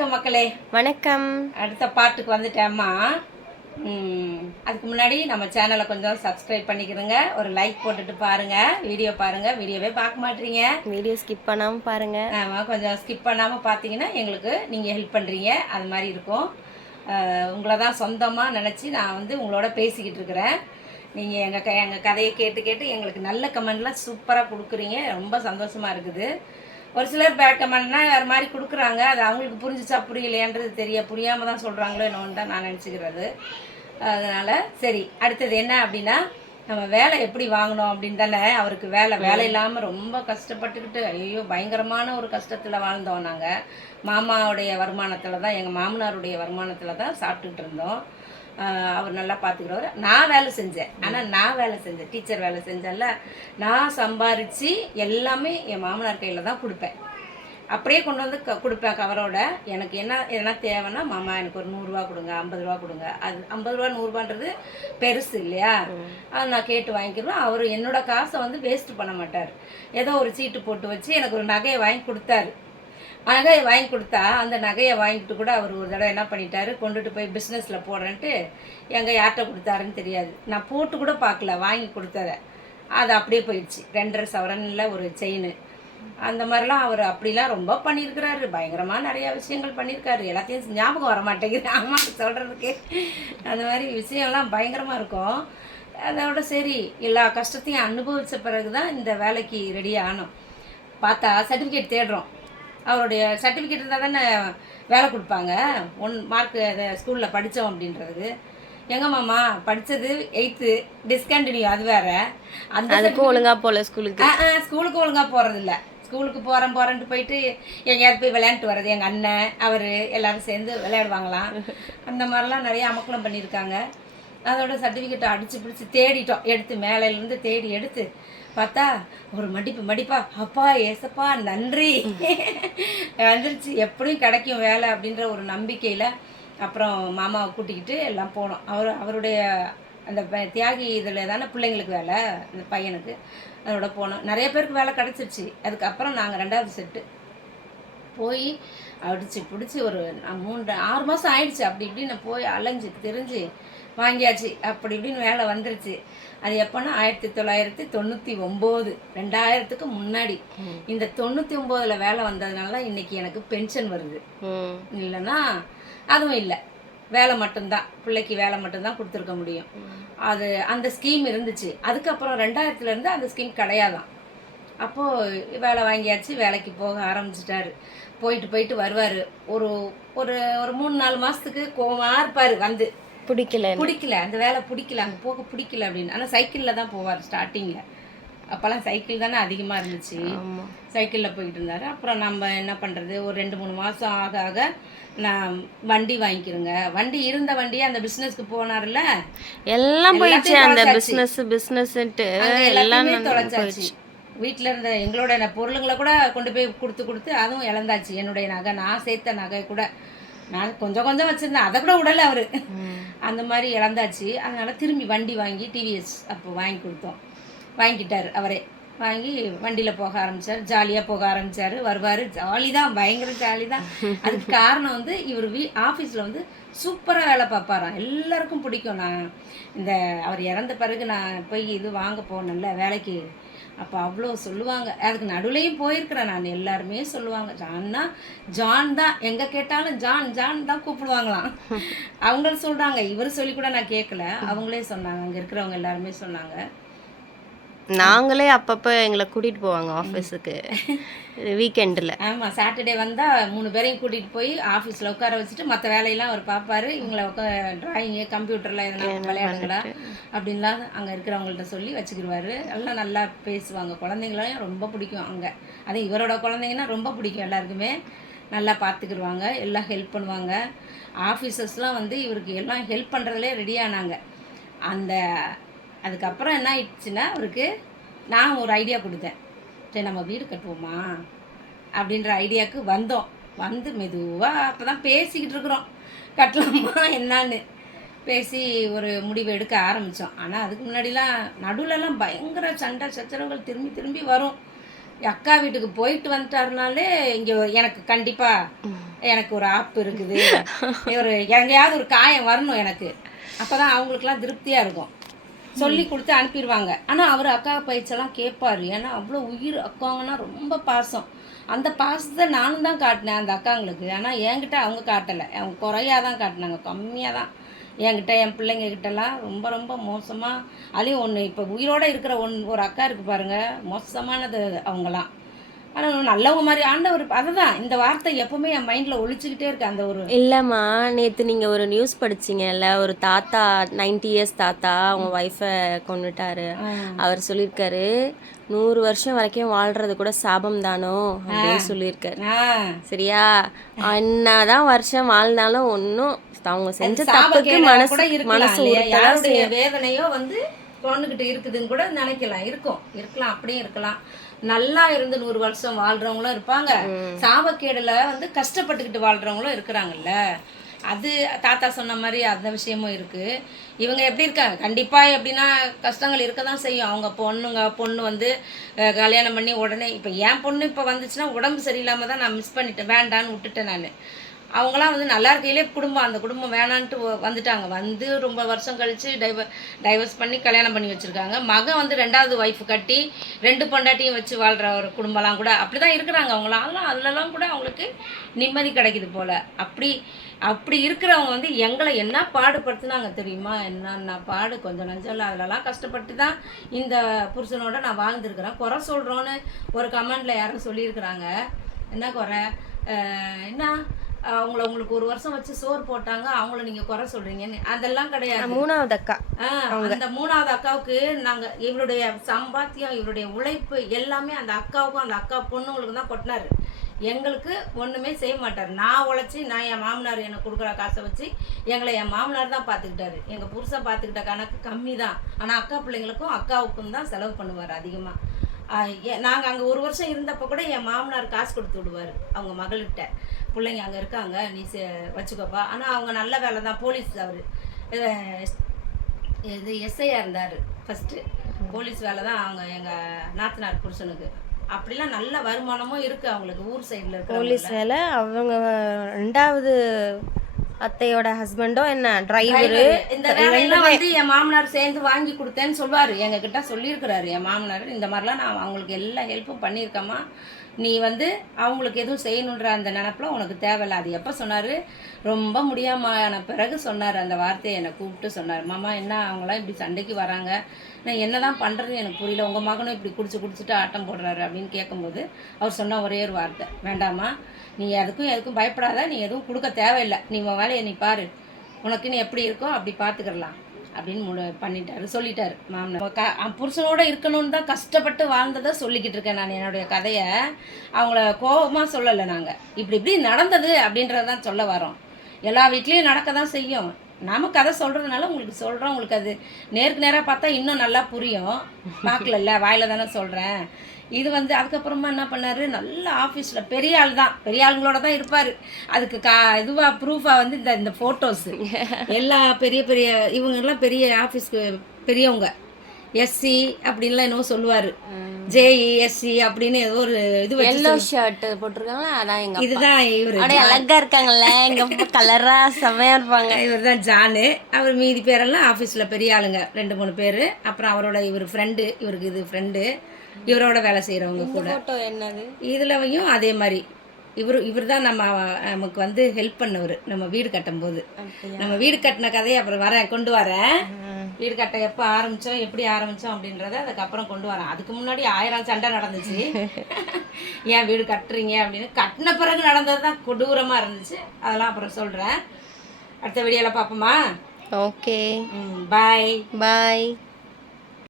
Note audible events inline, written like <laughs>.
வணக்கம் மக்களே. வணக்கம். அடுத்த பாட்டுக்கு வந்துட்டேம்மா அதுக்கு முன்னாடி நம்ம சேனலை கொஞ்சம் சப்ஸ்கிரைப் பண்ணிக்கிறங்க ஒரு லைக் போட்டுட்டு பாருங்க. வீடியோ பாருங்க. வீடியோவே பார்க்க மாட்டீங்க. வீடியோ ஸ்கிப் பண்ணாம பாருங்க. ஆமாம் கொஞ்சம் ஸ்கிப் பண்ணாமல் பார்த்தீங்கன்னா எங்களுக்கு நீங்கள் ஹெல்ப் பண்ணுறீங்க அது மாதிரி இருக்கும். உங்களை தான் சொந்தமாக நினச்சி நான் வந்து உங்களோட பேசிக்கிட்டு இருக்கிறேன். நீங்கள் எங்கள் க எங்கள் கதையை கேட்டு கேட்டு எங்களுக்கு நல்ல கமெண்ட்லாம் சூப்பராக கொடுக்குறீங்க. ரொம்ப சந்தோஷமாக இருக்குது. ஒரு சிலர் பேட் கமெண்ட்னா வேறு மாதிரி கொடுக்குறாங்க. அது அவங்களுக்கு புரிஞ்சிச்சா புரியலையான்றது தெரிய புரியாமல் தான் சொல்கிறாங்களோ என்னோன்னு தான் நான் நினச்சிக்கிறது. அதனால் சரி அடுத்தது என்ன அப்படின்னா நம்ம வேலை எப்படி வாங்கணும் அப்படின்னு தானே அவருக்கு வேலை. வேலை இல்லாமல் ரொம்ப கஷ்டப்பட்டுக்கிட்டு ஐயோ பயங்கரமான ஒரு கஷ்டத்தில் வாழ்ந்தோம் நாங்கள் மாமாவுடைய வருமானத்தில் தான் எங்கள் மாமனாருடைய வருமானத்தில் தான் சாப்பிட்டுக்கிட்டு இருந்தோம். அவர் நல்லா பார்த்துக்கிறவர் நான் வேலை செஞ்சேன். ஆனால் நான் வேலை செஞ்சேன். டீச்சர் வேலை செஞ்சேன்ல. நான் சம்பாரித்து எல்லாமே என் மாமனார் கையில் தான் கொடுப்பேன். அப்படியே கொண்டு வந்து க கொடுப்பேன் கவரோட. எனக்கு என்ன என்ன தேவைன்னா மாமா எனக்கு ஒரு நூறுரூவா கொடுங்க ஐம்பது ரூபா கொடுங்க. அது ஐம்பது ரூபா நூறுரூபான்றது பெருசு இல்லையா? அது நான் கேட்டு வாங்கிக்கிறேன். அவர் என்னோட காசை வந்து வேஸ்ட் பண்ண மாட்டார். ஏதோ ஒரு சீட்டு போட்டு வச்சு எனக்கு ஒரு நகையை வாங்கி கொடுத்தாரு. நகையை வாங்கி கொடுத்தா அந்த நகையை வாங்கிட்டு கூட அவர் ஒரு தடவை என்ன பண்ணிட்டாரு கொண்டுட்டு போய் பிஸ்னஸில் போடுறேன்ட்டு எங்கே யார்கிட்ட கொடுத்தாருன்னு தெரியாது. நான் போட்டு கூட பார்க்கல வாங்கி கொடுத்தத. அது அப்படியே போயிடுச்சு. ரெண்டரை சவரனில் ஒரு செயின் அந்த மாதிரிலாம் அவர் அப்படிலாம் ரொம்ப பண்ணியிருக்கிறாரு. பயங்கரமாக நிறையா விஷயங்கள் பண்ணியிருக்காரு. எல்லாத்தையும் ஞாபகம் வர மாட்டேங்குது. அம்மா சொல்கிறதுக்கு அந்த மாதிரி விஷயம்லாம் பயங்கரமாக இருக்கும். அதோட சரி எல்லா கஷ்டத்தையும் அனுபவித்த பிறகு தான் இந்த வேலைக்கு ரெடி ஆனோம் பார்த்தா சர்டிஃபிகேட் தேடுறோம். அவருடைய சர்டிஃபிகேட் இருந்தால் தானே வேலை கொடுப்பாங்க. ஒன் மார்க் ஸ்கூலில் படித்தோம் அப்படின்றது எங்க மாமா? படித்தது எயித்து டிஸ்கண்டினியூ அது வேற. அந்த அதுக்கும் ஒழுங்கா போல ஸ்கூலுக்கு ஆ, ஆ, ஸ்கூலுக்கு ஒழுங்கா போறதில்ல. ஸ்கூலுக்கு போகிறேன் போகிறேன்ட்டு போயிட்டு எங்கேயாவது போய் விளையாண்டுட்டு வர்றது எங்கள் அண்ணன் அவர் எல்லாரும் சேர்ந்து விளையாடுவாங்களாம். அந்த மாதிரிலாம் நிறைய அமக்கலம் பண்ணியிருக்காங்க. அதோட சர்டிஃபிகேட்டை அடிச்சு பிடிச்சி தேடிட்டோம். எடுத்து மேலேருந்து தேடி எடுத்து பார்த்தா ஒரு மடிப்பு மடிப்பா அப்பா ஏசப்பா நன்றி. <laughs> வந்துருச்சு. எப்படியும் கிடைக்கும் வேலை அப்படின்ற ஒரு நம்பிக்கையில் அப்புறம் மாமாவை கூட்டிக்கிட்டு எல்லாம் போனோம். அவர் அவருடைய அந்த தியாகி இதில் தானே பிள்ளைங்களுக்கு வேலை அந்த பையனுக்கு. அதோட போனோம். நிறைய பேருக்கு வேலை கிடச்சிருச்சு. அதுக்கப்புறம் நாங்கள் ரெண்டாவது செட்டு போய் அடிச்சு பிடிச்சி ஒரு நான் மூன்று ஆறு மாதம் ஆயிடுச்சு. அப்படி இப்படின்னு போய் அலைஞ்சு தெரிஞ்சு வாங்கியாச்சு அப்படி இப்படின்னு வேலை வந்துருச்சு. அது எப்போன்னா ஆயிரத்தி தொள்ளாயிரத்தி தொண்ணூற்றி ஒம்பது ரெண்டாயிரத்துக்கு முன்னாடி. இந்த தொண்ணூற்றி ஒம்போதில் வேலை வந்ததுனால தான் இன்னைக்கு எனக்கு பென்ஷன் வருது. இல்லைன்னா அதுவும் இல்லை. வேலை மட்டும்தான். பிள்ளைக்கு வேலை மட்டும்தான் கொடுத்துருக்க முடியும். அது அந்த ஸ்கீம் இருந்துச்சு. அதுக்கப்புறம் ரெண்டாயிரத்துலேருந்து அந்த ஸ்கீம் கிடையாதான். அப்போது வேலை வாங்கியாச்சு வேலைக்கு போக ஆரம்பிச்சிட்டாரு. போயிட்டு போயிட்டு வருவார். ஒரு ஒரு ஒரு மூணு நாலு மாதத்துக்கு கோவமாக இருப்பார் வந்து. பிடிக்கல பிடிக்கல அந்த வேலை பிடிக்கல அங்கே போக பிடிக்கல அப்படின்னு. ஆனால் சைக்கிளில் தான் போவார் ஸ்டார்டிங்கில் அப்போல்லாம் சைக்கிள் தானே அதிகமாக இருந்துச்சு. சைக்கிளில் போயிட்டு இருந்தாரு. அப்புறம் நம்ம என்ன பண்ணுறது ஒரு ரெண்டு மூணு மாதம் ஆக ஆக நான் வண்டி வாங்கிக்கிறேங்க. வண்டி இருந்த வண்டியே அந்த பிஸ்னஸ்க்கு போனார்ல எல்லாம் போயிடுச்சு அந்த பிசினஸ்ன்ட்டு அங்க எல்லாம் தொலைச்சாச்சு. வீட்டில் இருந்த எங்களோட பொருளுங்களை கூட கொண்டு போய் கொடுத்து கொடுத்து அதுவும் இழந்தாச்சு. என்னுடைய நகை நான் சேர்த்த நகை கூட. நான் கொஞ்சம் கொஞ்சம் வச்சுருந்தேன். அதை கூட விடலை அவர். அந்த மாதிரி இழந்தாச்சு. அதனால திரும்பி வண்டி வாங்கி டிவிஎஸ் அப்போ வாங்கி கொடுத்தோம். வாங்கிட்டார் அவரே. வாங்கி வண்டியில் போக ஆரம்பிச்சார். ஜாலியாக போக ஆரம்பிச்சார். வருவார். ஜாலி தான் பயங்கர ஜாலி தான் அதுக்கு காரணம் வந்து இவர் வீ ஆஃபீஸில் வந்து சூப்பராக வேலை பார்ப்பாராம் எல்லாருக்கும் பிடிக்கும். நான் இந்த அவர் இறந்த பிறகு நான் போய் இது வாங்க போனேன்ல வேலைக்கு. அப்போ அவ்வளோ சொல்லுவாங்க. அதுக்கு நடுவுலையும் போயிருக்கிறேன் நான். எல்லாருமே சொல்லுவாங்க. ஜான்னா ஜான் தான் எங்கே கேட்டாலும் ஜான் ஜான் தான் கூப்பிடுவாங்களாம். <laughs> அவங்க சொல்கிறாங்க இவர் சொல்லி கூட நான் கேட்கல அவங்களே சொன்னாங்க. அங்கே இருக்கிறவங்க எல்லாருமே சொன்னாங்க. நாங்களே அப்பப்ப எங்களை கூட்டிட்டு போவாங்க ஆஃபீஸுக்கு வீக்கெண்டில் ஆமாம் சாட்டர்டே வந்தால் மூணு பேரையும் கூட்டிகிட்டு போய் ஆஃபீஸில் உட்கார வச்சுட்டு மற்ற வேலையெல்லாம் அவர் பார்ப்பாரு இவங்களை உட்கா ட்ராயிங்கு கம்ப்யூட்டரில் எதனா விளையாடுங்களா அப்படின்லாம் அங்கே இருக்கிறவங்கள்ட்ட சொல்லி வச்சுக்கிடுவாரு எல்லாம் நல்லா பேசுவாங்க. குழந்தைங்களையும் ரொம்ப பிடிக்கும் அங்கே. அது இவரோட குழந்தைங்கன்னா ரொம்ப பிடிக்கும் எல்லாருக்குமே. நல்லா பார்த்துக்கிடுவாங்க எல்லாம் ஹெல்ப் பண்ணுவாங்க. ஆஃபீஸர்ஸ்லாம் வந்து இவருக்கு எல்லாம் ஹெல்ப் பண்ணுறதுலே ரெடி ஆனாங்க. அந்த அதுக்கப்புறம் என்ன ஆயிடுச்சுன்னா அவருக்கு நான் ஒரு ஐடியா கொடுத்தேன். சரி நம்ம வீடு கட்டுவோமா? அப்படின்ற ஐடியாவுக்கு வந்தோம். வந்து மெதுவாக அப்போ தான் பேசிக்கிட்டு இருக்கிறோம். கட்டலாமா என்னான்னு பேசி ஒரு முடிவு எடுக்க ஆரம்பித்தோம் ஆனால் அதுக்கு முன்னாடிலாம் நடுவுலலாம் பயங்கர சண்டை சச்சரவுகள் திரும்பி திரும்பி வரும். அக்கா வீட்டுக்கு போயிட்டு வந்துட்டாருனாலே இங்கே எனக்கு கண்டிப்பாக எனக்கு ஒரு ஆப் இருக்குது. ஒரு எங்கேயாவது ஒரு காயம் வரணும் எனக்கு. அப்போ தான் அவங்களுக்குலாம் திருப்தியாக இருக்கும். சொல்லி கொடுத்து அனுப்பிடுவாங்க ஆனால் அவர் அக்கா பயிற்செல்லாம் கேட்பாரு. ஏன்னா அவ்வளோ உயிர் அக்காங்கன்னா ரொம்ப பாசம். அந்த பாசத்தை நானும் தான் காட்டினேன் அந்த அக்காங்களுக்கு. ஆனால் என்கிட்ட அவங்க காட்டலை. அவங்க குறையாக தான் காட்டினாங்க. கம்மியாக தான். என்கிட்ட என் பிள்ளைங்க கிட்டலாம் ரொம்ப ரொம்ப மோசமாக அதுலேயும் ஒன்று இப்போ உயிரோட இருக்கிற ஒன் ஒரு அக்கா இருக்குது பாருங்கள் மோசமானது அவங்களாம் ஆனால் நல்லவங்க மாதிரி ஆண்டவர் அதுதான் இந்த வார்த்தை எப்பவுமே என் மைண்டில் ஒழிச்சுக்கிட்டே இருக்கு அந்த ஒரு இல்லைம்மா நேற்று நீங்கள் ஒரு நியூஸ் படிச்சீங்கல்ல ஒரு தாத்தா 90 இயர்ஸ் தாத்தா அவங்க ஒய்ஃபை கொண்டுட்டாரு அவர் சொல்லியிருக்காரு நூறு வருஷம் வரைக்கும் வாழ்றது கூட சாபம் தானோ அப்படின்னு சொல்லியிருக்காரு. சரியா? என்னதான் வருஷம் வாழ்ந்தாலும் ஒன்றும் அவங்க செஞ்ச தப்புக்கு மனசு மனசு வேதனையோ வந்து பொண்ணுகிட்ட இருக்குதுன்னு கூட நினைக்கலாம். இருக்கும். இருக்கலாம். அப்படியும் இருக்கலாம். நல்லா இருந்து நூறு வருஷம் வாழ்றவங்களும் இருப்பாங்க. சாபக்கேடுல வந்து கஷ்டப்பட்டுக்கிட்டு வாழ்றவங்களும் இருக்கிறாங்கல்ல. அது தாத்தா சொன்ன மாதிரி அந்த விஷயமும் இருக்கு. இவங்க எப்படி இருக்காங்க? கண்டிப்பா எப்படின்னா கஷ்டங்கள் இருக்க தான் செய்யும். அவங்க பொண்ணுங்க பொண்ணு வந்து கல்யாணம் பண்ணி உடனே இப்போ என் பொண்ணு இப்போ வந்துச்சுன்னா உடம்பு சரியில்லாம தான் நான் மிஸ் பண்ணிட்டேன். வேண்டான்னு விட்டுட்டேன் நான். அவங்களாம் வந்து நல்லா இருக்கையிலே குடும்பம் அந்த குடும்பம் வேணான்ட்டு வந்துட்டாங்க. வந்து ரொம்ப வருஷம் கழிச்சு டைவ டைவர்ஸ் பண்ணி கல்யாணம் பண்ணி வச்சுருக்காங்க. மகன் வந்து ரெண்டாவது ஒய்ஃப் கட்டி ரெண்டு பொண்டாட்டியும் வச்சு வாழ்கிற ஒரு குடும்பம்லாம் கூட அப்படி தான் இருக்கிறாங்க அவங்களாம். அதுலலாம் கூட அவங்களுக்கு நிம்மதி கிடைக்குது போல். அப்படி அப்படி இருக்கிறவங்க வந்து எங்களை என்ன பாடுபடுத்துனாங்க தெரியுமா? என்னென்ன பாடு? கொஞ்சம் நஞ்சம் இல்லை. அதிலலாம் கஷ்டப்பட்டு தான் இந்த புருஷனோட நான் வாழ்ந்துருக்கிறேன். குறை சொல்கிறோன்னு ஒரு கமெண்டில் யாரும் சொல்லியிருக்கிறாங்க. என்ன குறை? என்ன? அவங்கள உங்களுக்கு ஒரு வருஷம் வச்சு சோறு போட்டாங்க அவங்கள நீங்க குறை சொல்றீங்கன்னு. அதெல்லாம் கிடையாது. மூணாவது அக்கா. அந்த மூணாவது அக்காவுக்கு நாங்க இவருடைய சம்பாத்தியம் இவருடைய உழைப்பு எல்லாமே அந்த அக்காவுக்கும் அந்த அக்கா பொண்ணுங்களுக்கு தான் கொட்டினாரு. எங்களுக்கு ஒண்ணுமே செய்ய மாட்டார். நான் உழைச்சி நான் என் மாமனார் எனக்கு கொடுக்குற காசை வச்சு எங்களை என் மாமனார் தான் பார்த்துக்கிட்டாரு. எங்க புருஷன் பார்த்துக்கிட்ட கணக்கு கம்மி தான். ஆனா அக்கா பிள்ளைங்களுக்கும் அக்காவுக்கும் தான் செலவு பண்ணுவார் அதிகமா. நாங்கள் அங்கே ஒரு வருஷம் இருந்தப்போ கூட என் மாமனார் காசு கொடுத்து விடுவார் அவங்க மகள்கிட்ட. பிள்ளைங்க அங்கே இருக்காங்க நீ செ வச்சுக்கோப்பா. ஆனால் அவங்க நல்ல வேலை தான் போலீஸ் அவர். இது எஸ்ஐயாக இருந்தார் ஃபஸ்ட்டு போலீஸ் வேலை தான் அவங்க எங்கள் நாத்தனார் புருஷனுக்கு. அப்படிலாம் நல்ல வருமானமும் இருக்குது அவங்களுக்கு ஊர் சைடில் போலீஸ் வேலை. அவங்க ரெண்டாவது அத்தையோட ஹஸ்பண்டோ என்ன டிரைவரு இந்த வேலையெல்லாம் வந்து என் மாமனார் சேர்ந்து வாங்கி கொடுத்தேன்னு சொல்லுவார் எங்ககிட்ட சொல்லியிருக்கிறாரு என் மாமனார். இந்த மாதிரிலாம் நான் அவங்களுக்கு எல்லா ஹெல்ப்பும் பண்ணியிருக்கேம்மா. நீ வந்து அவங்களுக்கு எதுவும் செய்யணுன்ற அந்த நினப்பில் உனக்கு தேவையில்ல அது எப்போ சொன்னார்? ரொம்ப முடியாமான பிறகு சொன்னார் அந்த வார்த்தையை என்னை கூப்பிட்டு சொன்னார். மாமா என்ன அவங்களாம் இப்படி சண்டைக்கு வராங்க? நான் என்ன தான் பண்ணுறது எனக்கு புரியல. உங்கள் மகனும் இப்படி குடிச்சு குடிச்சிட்டு ஆட்டம் போடுறாரு அப்படின்னு கேட்கும்போது அவர் சொன்ன ஒரே ஒரு வார்த்தை. வேண்டாமா நீ எதுக்கும் எதுக்கும் பயப்படாத. நீ எதுவும் கொடுக்க தேவையில்லை. நீ உன் வேலையை நீ பாரு. உனக்குன்னு எப்படி இருக்கோ அப்படி பார்த்துக்கிடலாம் அப்படின்னு முடி பண்ணிட்டாரு சொல்லிட்டாரு. மாமனார். க புருஷனோட இருக்கணும்னு தான் கஷ்டப்பட்டு வாழ்ந்ததை சொல்லிக்கிட்டு இருக்கேன் நான் என்னுடைய கதையை. அவங்கள கோபமாக சொல்லலை நாங்கள் இப்படி இப்படி நடந்தது அப்படின்றதான் சொல்ல வரோம். எல்லா வீட்லேயும் நடக்க தான் செய்யும். நாம கதை சொல்கிறதுனால உங்களுக்கு சொல்கிறோம் உங்களுக்கு அது நேருக்கு நேராக பார்த்தா இன்னும் நல்லா புரியும். பார்க்கலல்ல வாயில தானே சொல்கிறேன் இது வந்து அதுக்கப்புறமா என்ன பண்ணாரு? நல்ல ஆஃபீஸில் பெரிய ஆள் தான். பெரிய ஆளுங்களோட தான் இருப்பார். அதுக்கு கா இதுவாக ப்ரூஃபாக வந்து இந்த இந்த ஃபோட்டோஸு <laughs> எல்லா பெரிய பெரிய இவங்கெல்லாம் பெரிய ஆஃபீஸ்க்கு பெரியவங்க. எஸ்சி அப்படின்லாம் என்னவோ சொல்லுவார். ஜேஇ எஸ்சி அப்படின்னு ஏதோ ஒரு இது எல்லோ ஷர்ட் போட்டிருக்காங்களா? அதான் எங்க. இதுதான் இவர். அழகா இருக்காங்கல்ல. எங்க அப்பா கலரா செமையா இருப்பாங்க. இவர் தான் ஜானு அவர் மீதி பேரெல்லாம் ஆஃபீஸில் பெரிய ஆளுங்க. ரெண்டு மூணு பேர். அப்புறம் அவரோட இவர் ஃப்ரெண்டு இவருக்கு இது ஃப்ரெண்டு இவரோட வேலை செய்கிறவங்க கூட. என்னது? இதுலவையும் அதே மாதிரி. இவர் இவர் தான் நம்ம நமக்கு வந்து ஹெல்ப் பண்ணவர். நம்ம வீடு கட்டும்போது. அப்படியா? நம்ம வீடு கட்டின கதையை அப்புறம் வரேன் கொண்டு வரேன். வீடு கட்ட எப்போ ஆரம்பித்தோம் எப்படி ஆரம்பித்தோம் அப்படின்றத அதுக்கப்புறம் கொண்டு வரேன். அதுக்கு முன்னாடி ஆயிரம் சண்டை நடந்துச்சு. <laughs> ஏன் வீடு கட்டுறீங்க அப்படின்னு. கட்டின பிறகு நடந்தது தான் கொடூரமாக இருந்துச்சு. அதெல்லாம் அப்புறம் சொல்கிறேன் அடுத்த வீடியோவில் பார்ப்போமா? ஓகே பாய் பாய்